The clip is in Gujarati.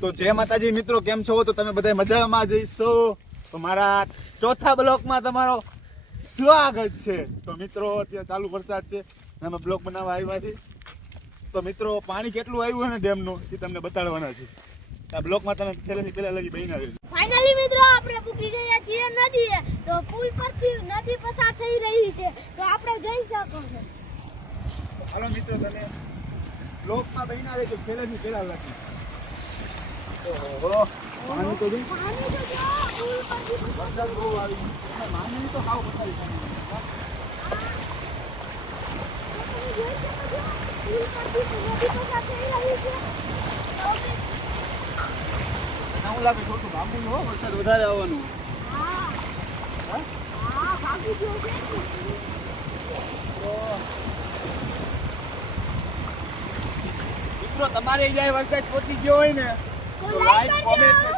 તો જય માતાજી મિત્રો, કેમ છો? તો તમે બધા મજામાં જઈશો. તો મારા ચોથા બ્લોકમાં તમારો સ્વાગત છે. તો મિત્રો અત્યારે ચાલુ વરસાદ છે, અમે બ્લોક બનાવવા આવ્યા છીએ. તો મિત્રો પાણી કેટલું આવ્યું ને ડેમનું એ તમને બતાડવાના છે. આ બ્લોકમાં તમે પહેલેથી પહેલા લગી બહીના રહેજો. ફાઇનલી મિત્રો આપણે પૂકી ગયા છીએ નદીએ. તો પુલ પરથી નદી પસાર થઈ રહી છે, તો આપણે જઈ શકો છો. હાલો મિત્રો, તમે બ્લોકમાં બહીના રહેજો, પહેલેથી પહેલા લગી. ઓહો, પાણી તો જો, પાણી તો જો પુલ પરથી વરસાદ બહુ આવી ગયો. પાણી તો ખાવ બતાવી પુલ પરથી નદી પસાર થઈ રહી છે. એવું લાગે થોડું ભાગવું હો, વરસાદ વધારે આવવાનું. હા હા? હા ભાગી ગયો છે. મિત્રો તમારે જ્યાં વરસાદ પહોંચી ગયો હોય ને તો તો લાઈક લાઈક, કરજો. કોમેન્ટ